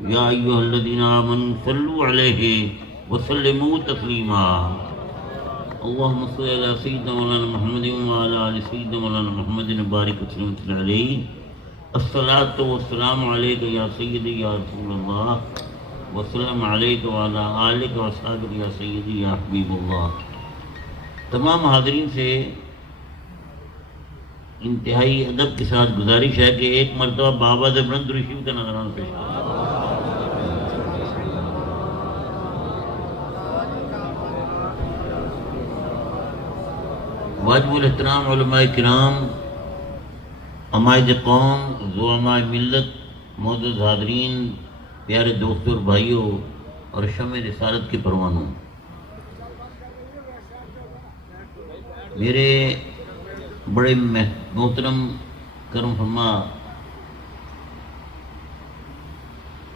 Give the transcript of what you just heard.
یا ایھا الذین آمنوا صلوا علیہ وسلموا تسلیما اللهم صل على سيدنا مولانا محمد وعلى آل سيدنا مولانا محمد بارك وسلم علیہ الصلاۃ والسلام علیک یا سیدی یا رسول اللہ وسلم علیک وعلی آلک واصحابک یا سیدی یا حبیب اللہ۔ تمام حاضرین سے انتہائی ادب کے ساتھ گزارش ہے کہ ایک مرتبہ بابا سے بلند درود شریف کا نذرانہ پیش کریں۔ واجب الاحترام علماء کرام، عمائد قوم، زعماء ملت، معزز حاضرین، پیارے دوستوں اور بھائیوں اور شمع رسالت کے پروانوں، میرے بڑے محترم کرم فرما